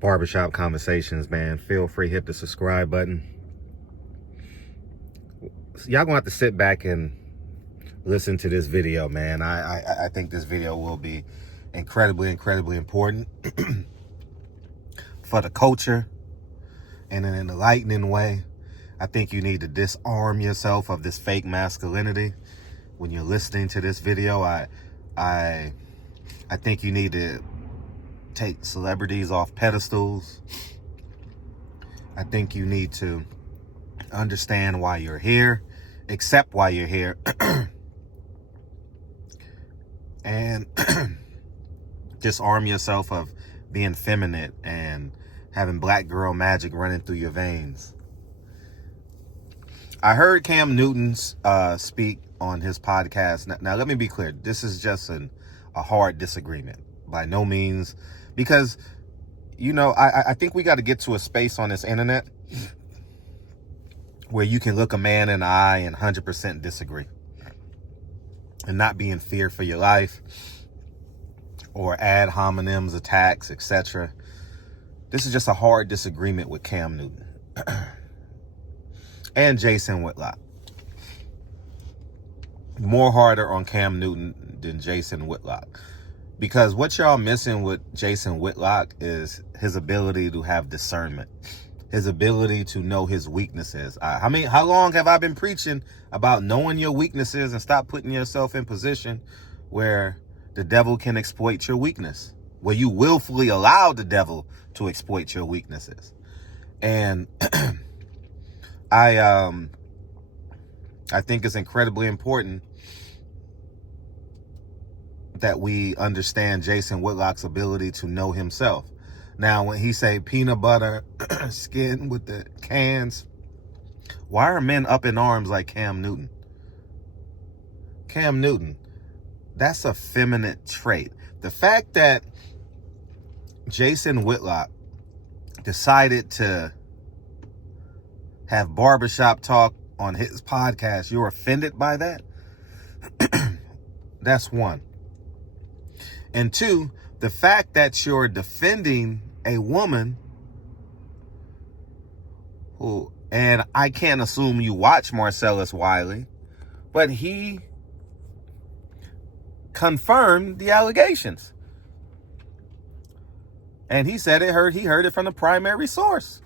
Barbershop Conversations, man. Feel free, hit the subscribe button. Y'all gonna have to sit back and listen to this video, man. I think this video will be incredibly important for the culture in an enlightening way. I think you need to disarm yourself of this fake masculinity when you're listening to this video. I think you need to take celebrities off pedestals. I think you need to understand why you're here, accept why you're here, and disarm yourself of being feminine and having black girl magic running through your veins. I heard Cam Newton speak on his podcast. Now, let me be clear. This is just a hard disagreement. By no means. Because, I think we got to get to a space on this internet where you can look a man in the eye and 100% disagree. And not be in fear for your life. Or ad hominems, attacks, etc. This is just a hard disagreement with Cam Newton. And Jason Whitlock. More harder on Cam Newton than Jason Whitlock. Because what y'all missing with Jason Whitlock is his ability to have discernment. His ability to know his weaknesses. How long have I been preaching about knowing your weaknesses and stop putting yourself in position where the devil can exploit your weakness? Where you willfully allow the devil to exploit your weaknesses. And I think it's incredibly important that we understand Jason Whitlock's ability to know himself. Now, when he say peanut butter skin with the cans, why are men up in arms like Cam Newton? Cam Newton, that's a feminine trait. The fact that Jason Whitlock decided to have barbershop talk on his podcast, you're offended by that? That's one. And two, the fact that you're defending a woman who, and I can't assume you watch Marcellus Wiley, but he confirmed the allegations. And he said he heard it from the primary source.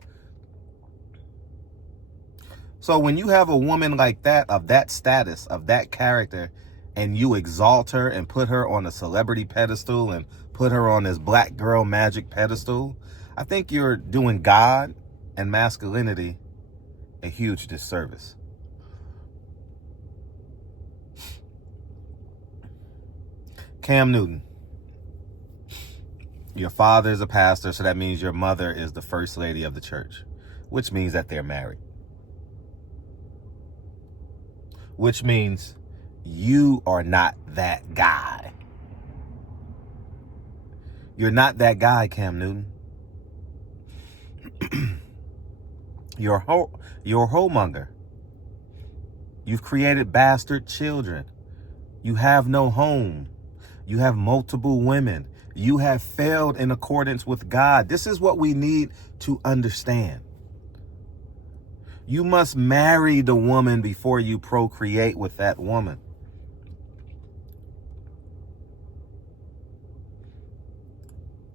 So when you have a woman like that, of that status, of that character, and you exalt her and put her on a celebrity pedestal and put her on this black girl magic pedestal, I think you're doing God and masculinity a huge disservice. Cam Newton, your father is a pastor, so that means your mother is the first lady of the church, which means that they're married. Which means you are not that guy. You're not that guy, Cam Newton. You're a homemonger. You've created bastard children. You have no home. You have multiple women. You have failed in accordance with God. This is what we need to understand. You must marry the woman before you procreate with that woman.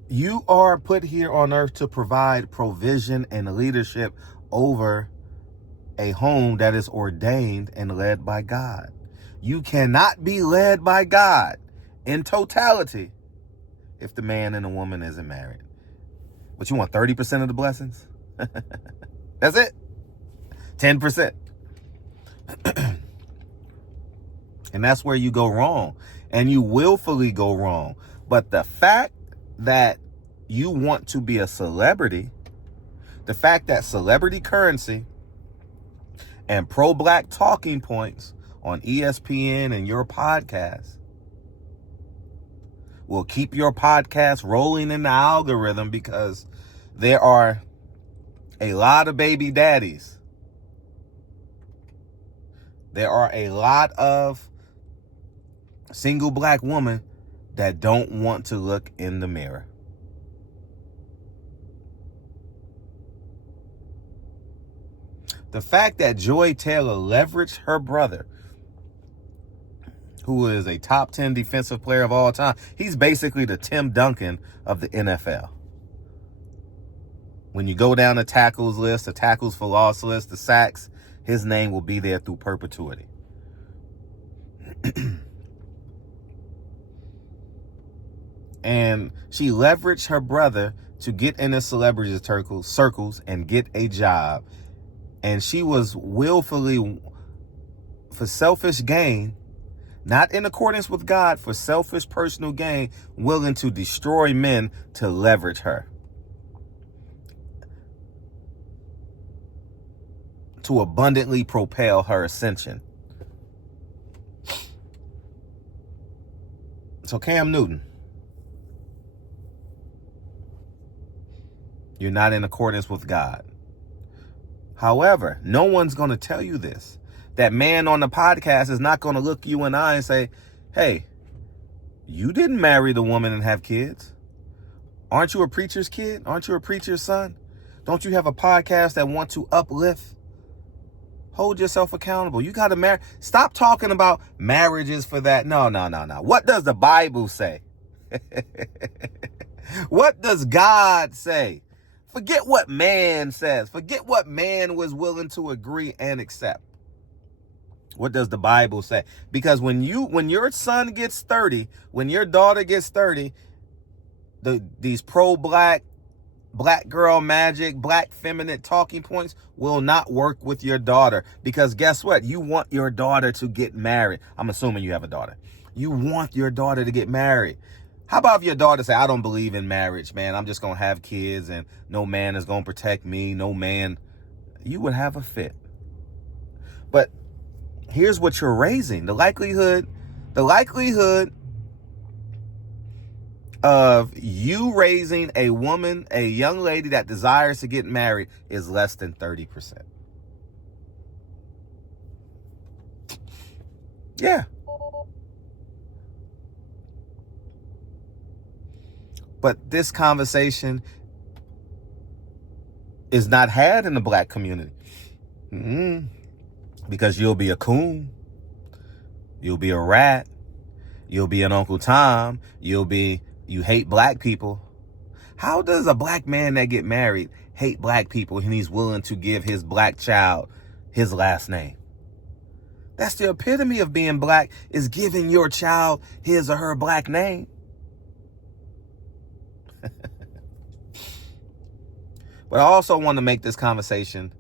You are put here on earth to provide provision and leadership over a home that is ordained and led by God. You cannot be led by God in totality if the man and the woman isn't married. But you want 30% of the blessings? That's it. 10%. And that's where you go wrong. And you willfully go wrong. But the fact that you want to be a celebrity, the fact that celebrity currency and pro-black talking points on ESPN and your podcast will keep your podcast rolling in the algorithm, because there are a lot of baby daddies. There are a lot of single black women that don't want to look in the mirror. The fact that Joy Taylor leveraged her brother, who is a top 10 defensive player of all time. He's basically the Tim Duncan of the NFL. When you go down the tackles list, the tackles for loss list, the sacks, his name will be there through perpetuity. And she leveraged her brother to get in the celebrity circles and get a job. And she was willfully, for selfish gain, not in accordance with God, for selfish personal gain, willing to destroy men to leverage her, to abundantly propel her ascension. So Cam Newton, you're not in accordance with God. However, no one's going to tell you this. That man on the podcast is not going to look you in the eye and say, hey, you didn't marry the woman and have kids. Aren't you a preacher's kid? Aren't you a preacher's son? Don't you have a podcast that wants to uplift? Hold yourself accountable. You got to marry. Stop talking about marriages for that. No. What does the Bible say? What does God say? Forget what man says. Forget what man was willing to agree and accept. What does the Bible say? Because when your son gets 30, when your daughter gets 30, these pro-black, black girl magic, black feminine talking points will not work with your daughter. Because guess what? You want your daughter to get married. I'm assuming you have a daughter. You want your daughter to get married. How about if your daughter say, I don't believe in marriage, man. I'm just going to have kids and no man is going to protect me. No man. You would have a fit. But here's what you're raising. The likelihood of you raising a woman, a young lady that desires to get married is less than 30%. Yeah. But this conversation is not had in the black community. Because you'll be a coon. You'll be a rat. You'll be an Uncle Tom. You hate black people. How does a black man that get married hate black people and he's willing to give his black child his last name? That's the epitome of being black, is giving your child his or her black name. But I also want to make this conversation,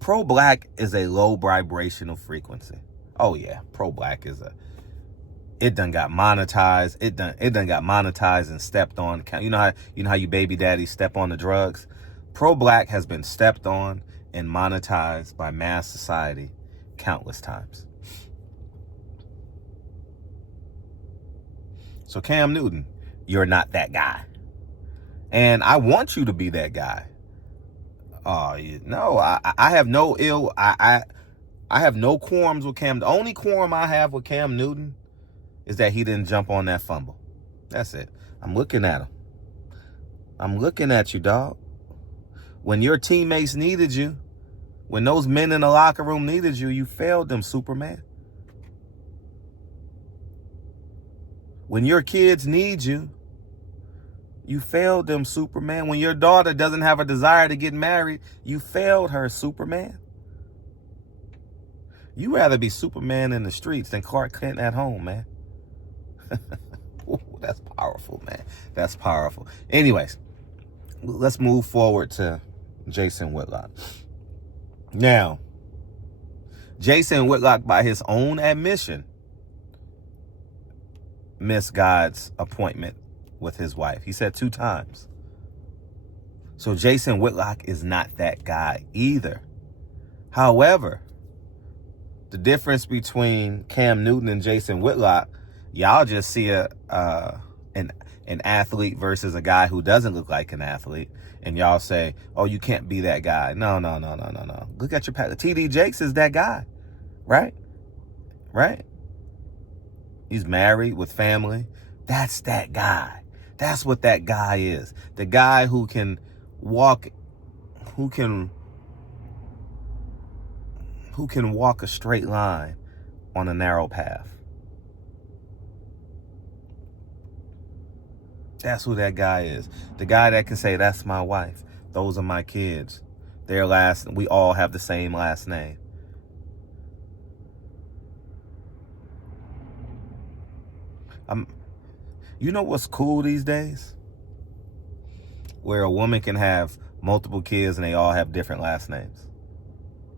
pro-black is a low vibrational frequency. Oh yeah, pro-black is it done got monetized. It done got monetized and stepped on. You know how you baby daddies step on the drugs? Pro-black has been stepped on and monetized by mass society countless times. So Cam Newton, you're not that guy. And I want you to be that guy. Oh, no, I have no I have no qualms with Cam. The only qualm I have with Cam Newton is that he didn't jump on that fumble. That's it. I'm looking at him. I'm looking at you, dog. When your teammates needed you, when those men in the locker room needed you, you failed them, Superman. When your kids need you, you failed them, Superman. When your daughter doesn't have a desire to get married, you failed her, Superman. You rather be Superman in the streets than Clark Kent at home, man. Ooh, that's powerful, man. That's powerful. Anyways, let's move forward to Jason Whitlock. Now, Jason Whitlock, by his own admission, missed God's appointment with his wife. He said 2 times. So Jason Whitlock is not that guy either. However, the difference between Cam Newton and Jason Whitlock, y'all just see an athlete versus a guy who doesn't look like an athlete, and y'all say, oh, you can't be that guy. No. Look at your path. TD Jakes is that guy, right? He's married with family. That's that guy. That's what that guy is. The guy who can walk, who can who can walk a straight line on a narrow path. That's who that guy is. The guy that can say, that's my wife. Those are my kids. We all have the same last name. You know what's cool these days? Where a woman can have multiple kids and they all have different last names.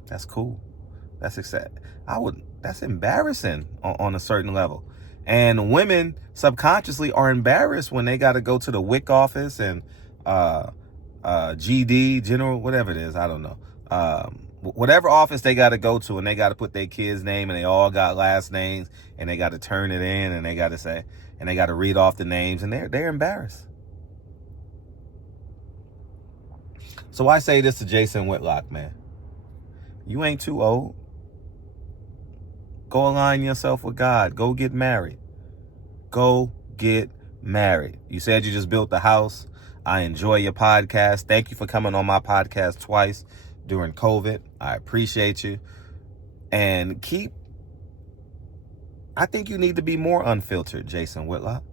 That's cool. That's embarrassing on a certain level. And women subconsciously are embarrassed when they got to go to the WIC office and GD, general, whatever it is, I don't know. Whatever office they got to go to, and they got to put their kid's name, and they all got last names, and they got to turn it in, and they got to say, and they got to read off the names, and they're embarrassed. So I say this to Jason Whitlock, man. You ain't too old. Go align yourself with God. Go get married. Go get married. You said you just built the house. I enjoy your podcast. Thank you for coming on my podcast twice during COVID. I appreciate you. And I think you need to be more unfiltered, Jason Whitlock.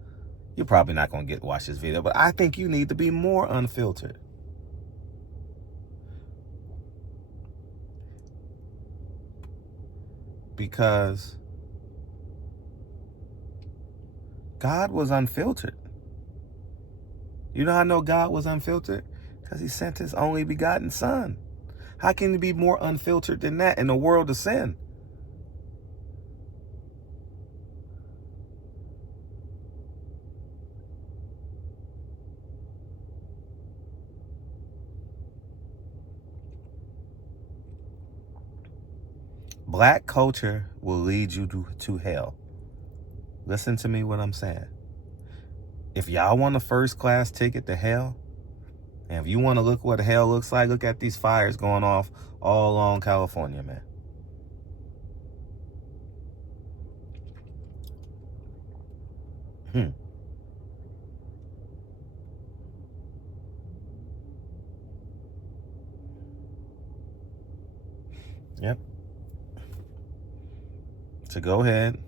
You're probably not going to watch this video, but I think you need to be more unfiltered. Because God was unfiltered. You know how I know God was unfiltered? Because he sent his only begotten son. How can he be more unfiltered than that in a world of sin? Black culture will lead you to hell. Listen to me what I'm saying. If y'all want a first class ticket to hell, and if you want to look what hell looks like, look at these fires going off all along California, man. Yep. So go ahead,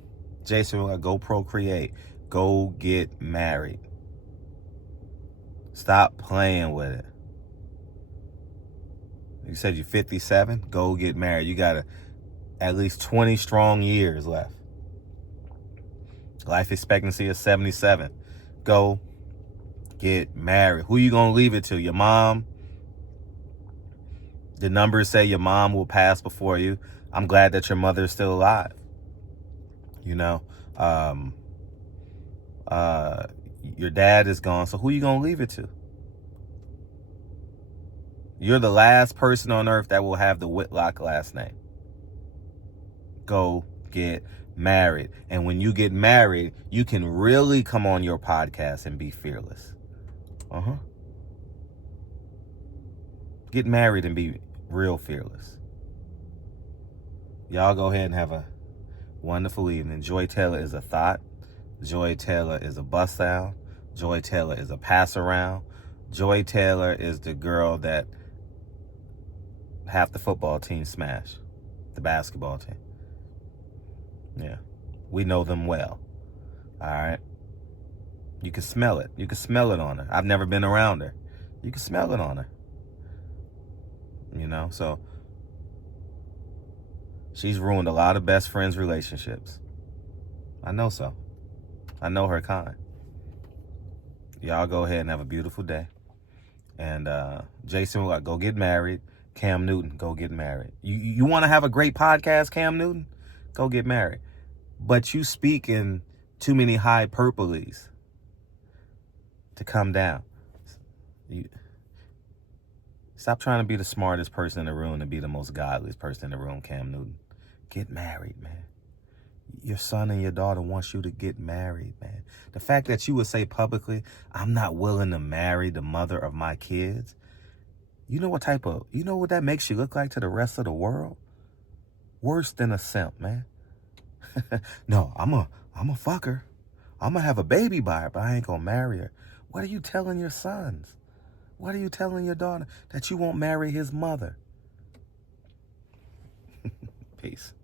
Jason, go procreate. Go get married. Stop playing with it. You said you're 57. Go get married. You got at least 20 strong years left. Life expectancy is 77. Go get married. Who you going to leave it to? Your mom? The numbers say your mom will pass before you. I'm glad that your mother is still alive. You know, your dad is gone. So who you going to leave it to? You're the last person on earth that will have the Whitlock last name. Go get married. And when you get married, you can really come on your podcast and be fearless. Get married and be real fearless. Y'all go ahead and have a wonderful evening. Joy Taylor is a thought. Joy Taylor is a bust down. Joy Taylor is a pass around. Joy Taylor is the girl that half the football team smashed. The basketball team. Yeah. We know them well. All right. You can smell it. You can smell it on her. I've never been around her. You can smell it on her. You know, so she's ruined a lot of best friends' relationships. I know so. I know her kind. Y'all go ahead and have a beautiful day. And Jason, go get married. Cam Newton, go get married. You want to have a great podcast, Cam Newton? Go get married. But you speak in too many hyperboles to come down. Stop trying to be the smartest person in the room and be the most godliest person in the room, Cam Newton. Get married, man. Your son and your daughter wants you to get married, man. The fact that you would say publicly, I'm not willing to marry the mother of my kids. You know what that makes you look like to the rest of the world? Worse than a simp, man. No, I'm a fuck her. I'm gonna have a baby by her, but I ain't gonna marry her. What are you telling your sons? What are you telling your daughter? That you won't marry his mother? Peace.